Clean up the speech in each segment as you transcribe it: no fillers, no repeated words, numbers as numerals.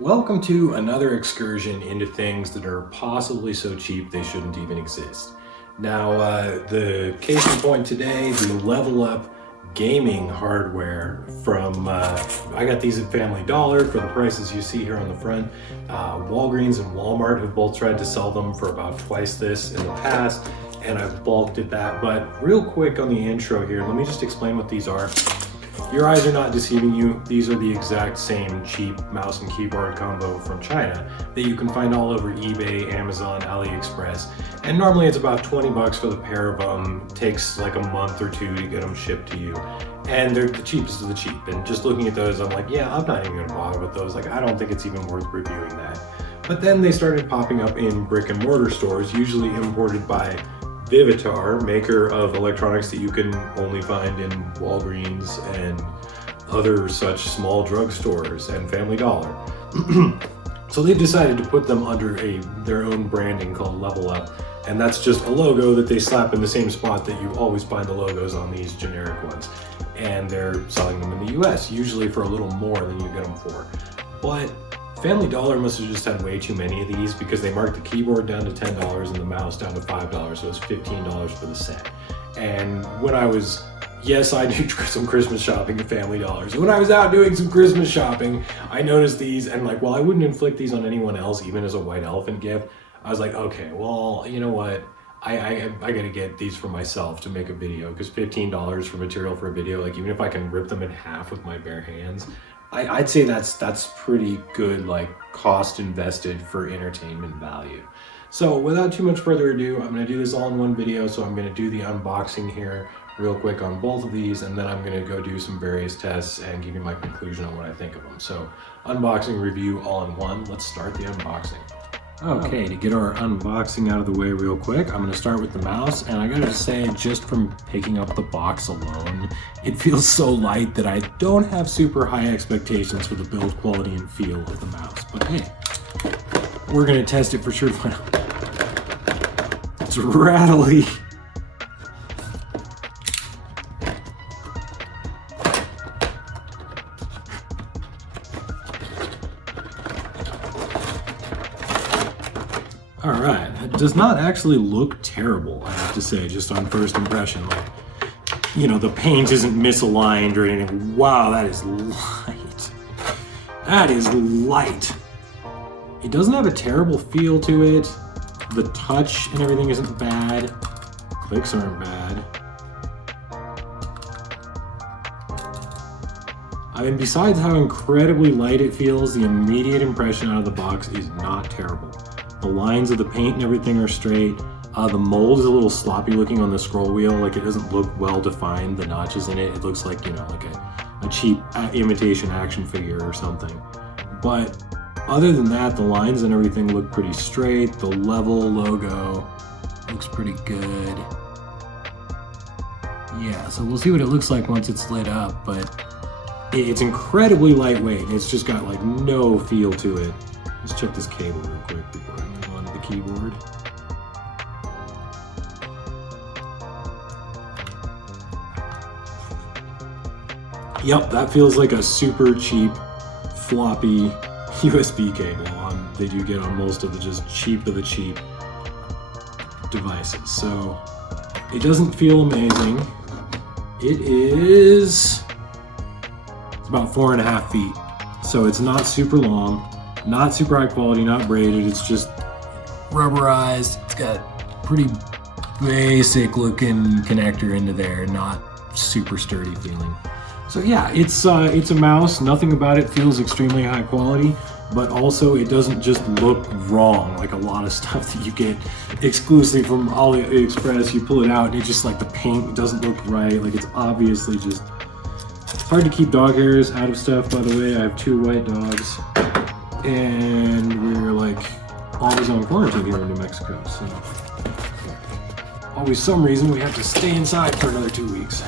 Welcome to another excursion into things that are possibly so cheap they shouldn't even exist. Now, the case in point today, the LVLup gaming hardware from, I got these at Family Dollar for the prices you see here on the front. Walgreens and Walmart have both tried to sell them for about twice this in the past, and I've balked at that. But real quick on the intro here, let me just explain what these are. Your eyes are not deceiving you. These are the exact same cheap mouse and keyboard combo from China that you can find all over eBay, Amazon, AliExpress. And normally it's about 20 bucks for the pair of them. It takes like a month or two to get them shipped to you. And they're the cheapest of the cheap. And just looking at those, I'm like, yeah, I'm not even gonna bother with those. Like, I don't think it's even worth reviewing that. But then they started popping up in brick and mortar stores, usually imported by Vivitar, maker of electronics that you can only find in Walgreens and other such small drugstores and Family Dollar. So they've decided to put them under their own branding called LVLup, and that's just a logo that they slap in the same spot that you always find the logos on these generic ones. And they're selling them in the US, usually for a little more than you get them for. But Family Dollar must have just had way too many of these because they marked the keyboard down to $10 and the mouse down to $5, so it was $15 for the set. And when I was, yes, I do some Christmas shopping at Family Dollar. So when I was out doing some Christmas shopping, I noticed these, and like, while I wouldn't inflict these on anyone else, even as a white elephant gift, I was like, okay, well, you know what? I gotta get these for myself to make a video, because $15 for material for a video, like even if I can rip them in half with my bare hands, I'd say that's pretty good, like, cost invested for entertainment value. So without too much further ado, I'm gonna do this all in one video. So I'm gonna do the unboxing here real quick on both of these, and then I'm gonna go do some various tests and give you my conclusion on what I think of them. So unboxing review all in one. Let's start the unboxing. Okay, to get our unboxing out of the way real quick, I'm gonna start with the mouse, and I gotta say, just from picking up the box alone, it feels so light that I don't have super high expectations for the build quality and feel of the mouse. But hey, we're gonna test it for sure. It's rattly. All right, it does not actually look terrible, I have to say, just on first impression. Like, you know, the paint isn't misaligned or anything. Wow, that is light. That is light. It doesn't have a terrible feel to it. The touch and everything isn't bad. Clicks aren't bad. I mean, besides how incredibly light it feels, the immediate impression out of the box is not terrible. The lines of the paint and everything are straight. The mold is a little sloppy looking on the scroll wheel, like it doesn't look well defined, the notches in it. It looks like, you know, like a cheap imitation action figure or something. But other than that, the lines and everything look pretty straight. The level logo looks pretty good. Yeah, so we'll see what it looks like once it's lit up, but it's incredibly lightweight. It's just got like no feel to it. Let's check this cable real quick before I move on to the keyboard. Yep, that feels like a super cheap floppy USB cable that you get on most of the just cheap of the cheap devices. So it doesn't feel amazing. It's about 4.5 feet. So it's not super long. Not super high quality, not braided, it's just rubberized. It's got pretty basic looking connector into there, not super sturdy feeling. So yeah, it's a mouse. Nothing about it feels extremely high quality, but also it doesn't just look wrong like a lot of stuff that you get exclusively from AliExpress. You pull it out and it's just like the paint doesn't look right, like it's obviously just hard to keep dog hairs out of stuff. By the way, I have 2 white dogs. And we're like always on quarantine here in New Mexico, so always some reason we have to stay inside for another 2 weeks.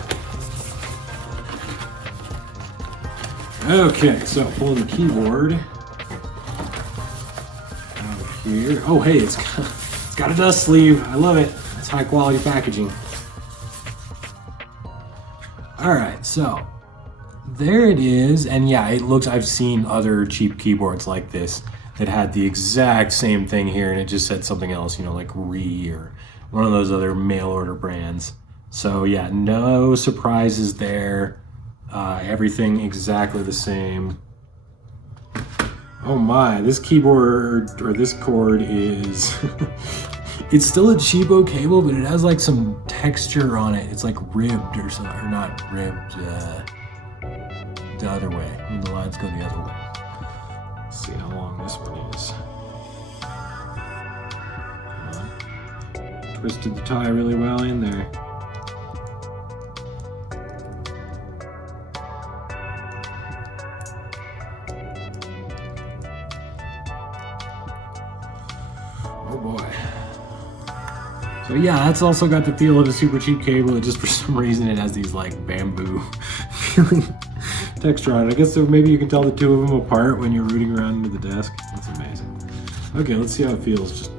Okay, so pulling the keyboard out of here. Oh hey, it's got a dust sleeve. I love it. It's high quality packaging. All right, so There it is. And yeah, it looks, I've seen other cheap keyboards like this that had the exact same thing here, and it just said something else, you know, like Re or one of those other mail order brands. So yeah, no surprises there. Everything exactly the same. Oh my, this keyboard, or this cord is, it's still a cheapo cable, but it has like some texture on it. It's like ribbed or something, or not ribbed, the other way. And the lines go the other way. Let's see how long this one is. Twisted the tie really well in there. Oh boy. So yeah, that's also got the feel of a super cheap cable. It just, for some reason, it has these like bamboo feeling texture on it. I guess so maybe you can tell the two of them apart when you're rooting around into the desk. That's amazing. Okay, let's see how it feels. Just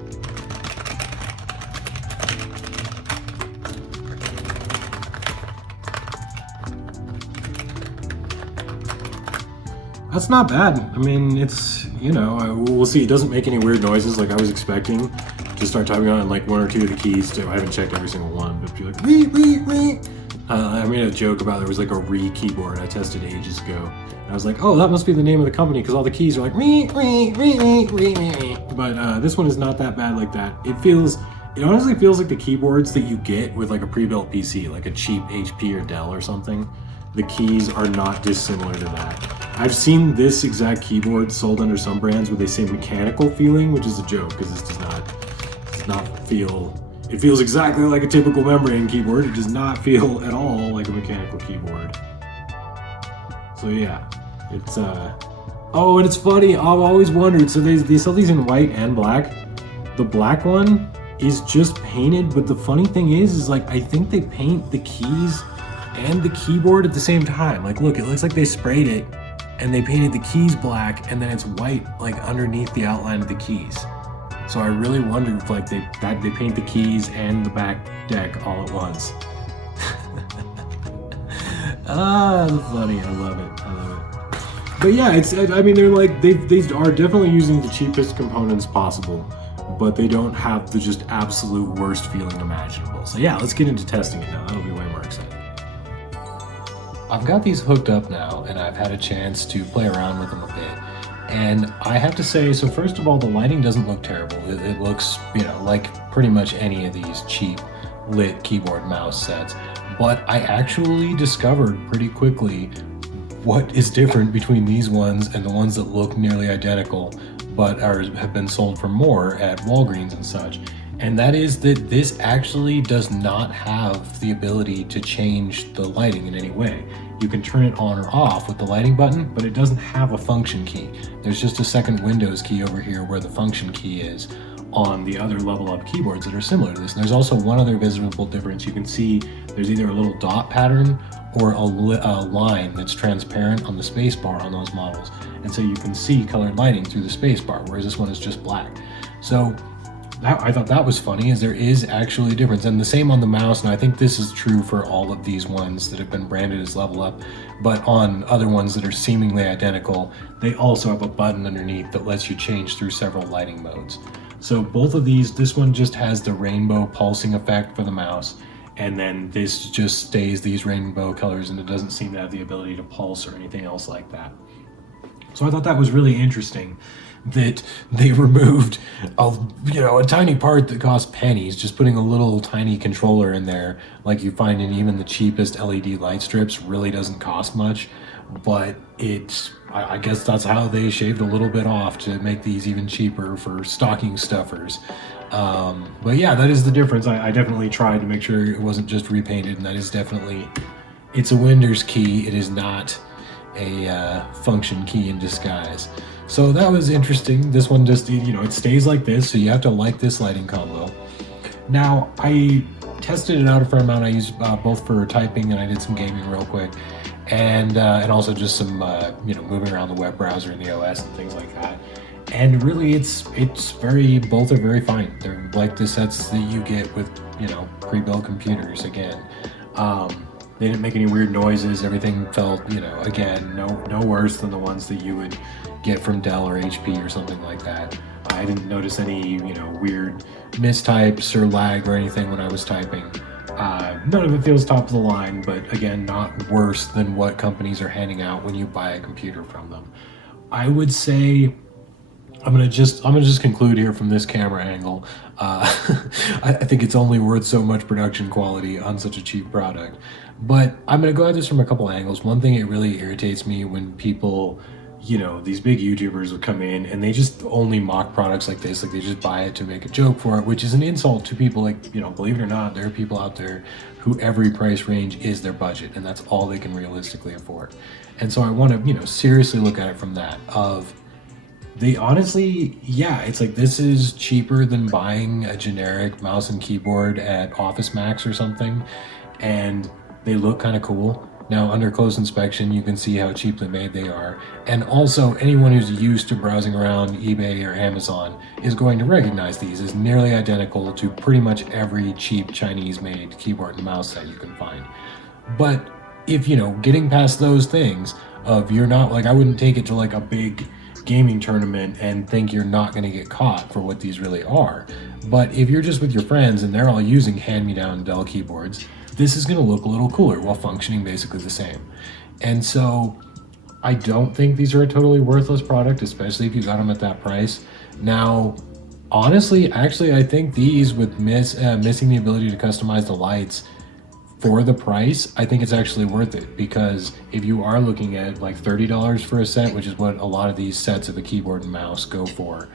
that's not bad. I mean, it's, you know, we'll see. It doesn't make any weird noises like I was expecting. Just start typing on like one or two of the keys. I haven't checked every single one, but be like, Re, Re, Re. I made a joke about there was like a Re keyboard I tested ages ago. And I was like, oh, that must be the name of the company because all the keys are like Re, Re, Re, Re, Re, Re. But this one is not that bad like that. It honestly feels like the keyboards that you get with like a pre-built PC, like a cheap HP or Dell or something. The keys are not dissimilar to that. I've seen this exact keyboard sold under some brands where they say mechanical feeling, which is a joke because this does not feel. It feels exactly like a typical membrane keyboard. It does not feel at all like a mechanical keyboard. So yeah, it's oh, and it's funny. I've always wondered. So they sell these in white and black. The black one is just painted, but the funny thing is like I think they paint the keys and the keyboard at the same time. Like, look, it looks like they sprayed it and they painted the keys black and then it's white like underneath the outline of the keys. So I really wondered if like they paint the keys and the back deck all at once. Ah, that's funny. I love it. But yeah, I mean, they're like they are definitely using the cheapest components possible, but they don't have the just absolute worst feeling imaginable. So yeah, let's get into testing it now. That'll be way more exciting. I've got these hooked up now, and I've had a chance to play around with them a bit. And I have to say, so first of all, the lighting doesn't look terrible. It looks, you know, like pretty much any of these cheap lit keyboard mouse sets. But I actually discovered pretty quickly what is different between these ones and the ones that look nearly identical, but have been sold for more at Walgreens and such. And that is that this actually does not have the ability to change the lighting in any way. You can turn it on or off with the lighting button, but it doesn't have a function key. There's just a second Windows key over here where the function key is on the other LVLup keyboards that are similar to this. And there's also one other visible difference. You can see there's either a little dot pattern or a line that's transparent on the spacebar on those models. And so you can see colored lighting through the spacebar, whereas this one is just black. So I thought that was funny, as there is actually a difference. And the same on the mouse, and I think this is true for all of these ones that have been branded as LVLup, but on other ones that are seemingly identical, they also have a button underneath that lets you change through several lighting modes. So both of these, this one just has the rainbow pulsing effect for the mouse, and then this just stays these rainbow colors, and it doesn't seem to have the ability to pulse or anything else like that. So I thought that was really interesting, that they removed a tiny part that costs pennies, just putting a little tiny controller in there like you find in even the cheapest LED light strips really doesn't cost much, but I guess that's how they shaved a little bit off to make these even cheaper for stocking stuffers. But yeah, that is the difference. I definitely tried to make sure it wasn't just repainted, and that is definitely, it's a Windows key. It is not a function key in disguise. So that was interesting. This one just, it stays like this, so you have to like this lighting combo. Now, I tested it out a fair amount. I used both for typing, and I did some gaming real quick, and also just some moving around the web browser in the OS and things like that. And really, both are very fine. They're like the sets that you get with pre-built computers again. They didn't make any weird noises. Everything felt, you know, again, no worse than the ones that you would get from Dell or HP or something like that. I didn't notice any, you know, weird mistypes or lag or anything when I was typing. None of it feels top of the line, but again, not worse than what companies are handing out when you buy a computer from them. I would say I'm gonna just conclude here from this camera angle. I think it's only worth so much production quality on such a cheap product. But I'm gonna go at this from a couple angles. One thing, it really irritates me when people, you know, these big YouTubers will come in and they just only mock products like this. Like, they just buy it to make a joke for it, which is an insult to people. Like, you know, believe it or not, there are people out there who every price range is their budget and that's all they can realistically afford. And so I want to, you know, seriously look at it from that of, they honestly, yeah, it's like, this is cheaper than buying a generic mouse and keyboard at Office Max or something, and they look kind of cool. Now, under close inspection, you can see how cheaply made they are. And also, anyone who's used to browsing around eBay or Amazon is going to recognize these as nearly identical to pretty much every cheap Chinese-made keyboard and mouse that you can find. But if, you know, getting past those things of, you're not, like, I wouldn't take it to like a big gaming tournament and think you're not going to get caught for what these really are. But if you're just with your friends and they're all using hand-me-down Dell keyboards, this is going to look a little cooler while functioning basically the same. And so I don't think these are a totally worthless product, especially if you got them at that price. Now, honestly, actually, I think these, with missing the ability to customize the lights for the price, I think it's actually worth it, because if you are looking at like $30 for a set, which is what a lot of these sets of a keyboard and mouse go for,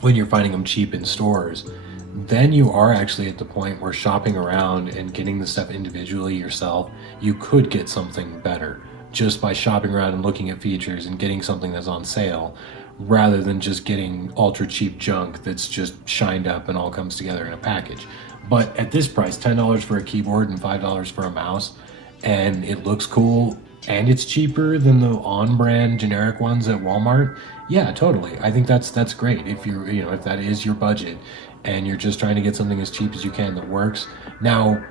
when you're finding them cheap in stores, then you are actually at the point where shopping around and getting the stuff individually yourself, you could get something better just by shopping around and looking at features and getting something that's on sale, rather than just getting ultra cheap junk that's just shined up and all comes together in a package. But at this price, $10 for a keyboard and $5 for a mouse, and it looks cool and it's cheaper than the on-brand generic ones at Walmart, yeah, totally. I think that's great if you're, you know, if that is your budget and you're just trying to get something as cheap as you can that works. Now,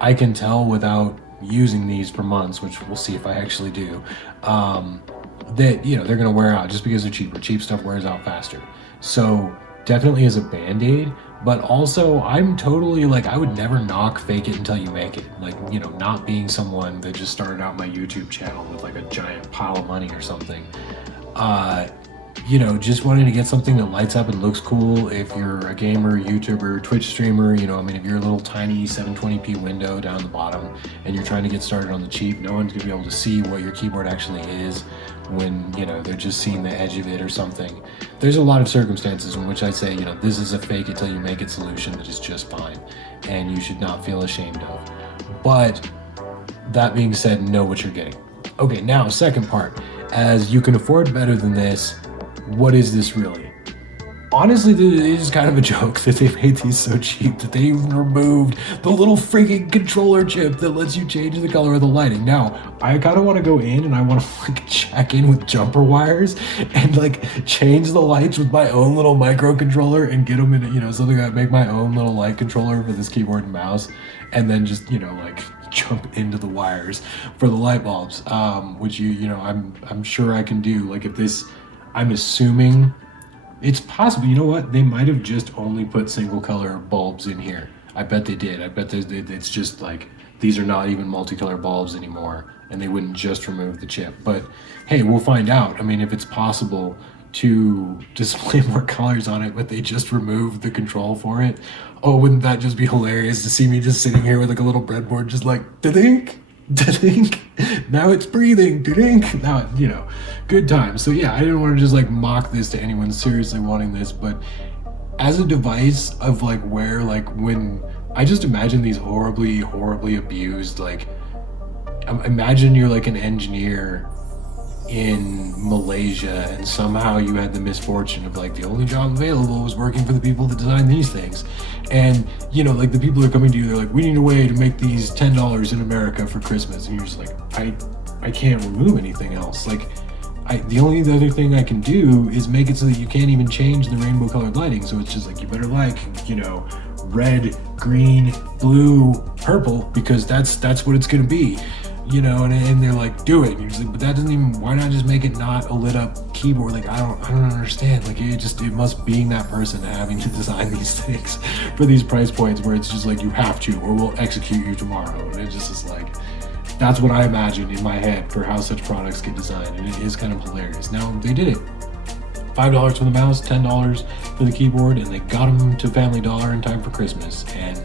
I can tell without using these for months, which we'll see if I actually do, that, you know, they're gonna wear out just because they're cheaper. Cheap stuff wears out faster. So definitely as a band-aid, but also I'm totally like, I would never knock fake it until you make it. Like, you know, not being someone that just started out my YouTube channel with like a giant pile of money or something. You know, just wanting to get something that lights up and looks cool. If you're a gamer, YouTuber, Twitch streamer, you know, I mean, if you're a little tiny 720p window down the bottom and you're trying to get started on the cheap, no one's gonna be able to see what your keyboard actually is when, you know, they're just seeing the edge of it or something. There's a lot of circumstances in which I say, you know, this is a fake it till you make it solution that is just fine and you should not feel ashamed of. But that being said, know what you're getting. Okay, now second part, as you can afford better than this, what is this really? Honestly, it is kind of a joke that they made these so cheap that they even removed the little freaking controller chip that lets you change the color of the lighting. Now, I kind of want to go in and I want to like check in with jumper wires and like change the lights with my own little microcontroller and get them in, you know, something that make my own little light controller for this keyboard and mouse, and then just, you know, like jump into the wires for the light bulbs, which you know, I'm sure I can do. Like, if this, I'm assuming it's possible, you know what? They might have just only put single color bulbs in here. I bet they did. I bet it's just like, these are not even multicolor bulbs anymore and they wouldn't just remove the chip. But hey, we'll find out. I mean, if it's possible to display more colors on it, but they just removed the control for it. Oh, wouldn't that just be hilarious to see me just sitting here with like a little breadboard just like, da-dink, da-dink, now it's breathing, da-dink. Now, you know, good times. So yeah, I didn't want to just like mock this to anyone seriously wanting this, but as a device of like where, like when, I just imagine these horribly, horribly abused, like imagine you're like an engineer in Malaysia and somehow you had the misfortune of like the only job available was working for the people that design these things, and you know, like the people are coming to you, they're like, we need a way to make these $10 in America for Christmas, and you're just like, I can't remove anything else. Like the only other thing I can do is make it so that you can't even change the rainbow colored lighting. So it's just like, you better like, you know, red, green, blue, purple, because that's what it's gonna be, you know. And they're like, do it. And you're just like, but that doesn't even, why not just make it not a lit up keyboard? Like, I don't understand. Like, it must, being that person having to design these things for these price points where it's just like, you have to, or we'll execute you tomorrow. And it just is like, that's what I imagine in my head for how such products get designed, and it is kind of hilarious. Now, they did it. $5 for the mouse, $10 for the keyboard, and they got them to Family Dollar in time for Christmas, and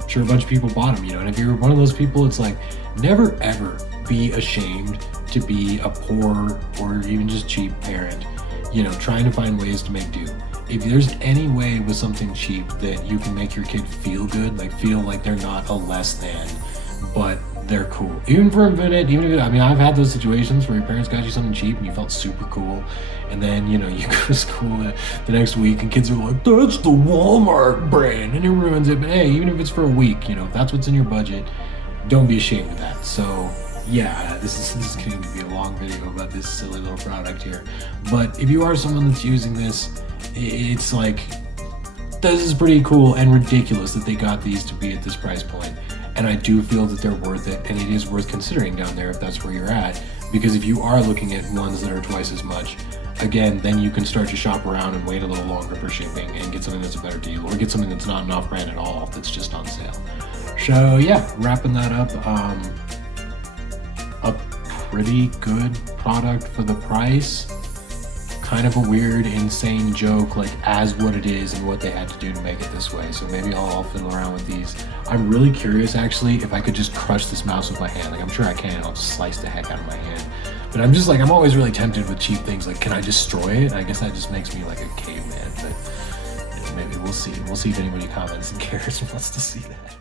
I'm sure a bunch of people bought them, you know. And if you're one of those people, it's like, never ever be ashamed to be a poor or even just cheap parent, you know, trying to find ways to make do. If there's any way with something cheap that you can make your kid feel good, like feel like they're not a less than, but they're cool. Even for a minute, I mean, I've had those situations where your parents got you something cheap and you felt super cool, and then, you know, you go to school the next week and kids are like, that's the Walmart brand, and it ruins it. But hey, even if it's for a week, you know, if that's what's in your budget, don't be ashamed of that. So yeah, this is getting to be a long video about this silly little product here. But if you are someone that's using this, it's like, this is pretty cool and ridiculous that they got these to be at this price point. And I do feel that they're worth it, and it is worth considering down there if that's where you're at. Because if you are looking at ones that are twice as much, again, then you can start to shop around and wait a little longer for shipping and get something that's a better deal, or get something that's not an off-brand at all, that's just on sale. So yeah, wrapping that up, a pretty good product for the price. Kind of a weird, insane joke, like as what it is and what they had to do to make it this way. So maybe I'll fiddle around with these. I'm really curious actually if I could just crush this mouse with my hand. Like, I'm sure I can. I'll just slice the heck out of my hand. But I'm just like, I'm always really tempted with cheap things. Like, can I destroy it? I guess that just makes me like a caveman. But maybe we'll see. We'll see if anybody comments and cares and wants to see that.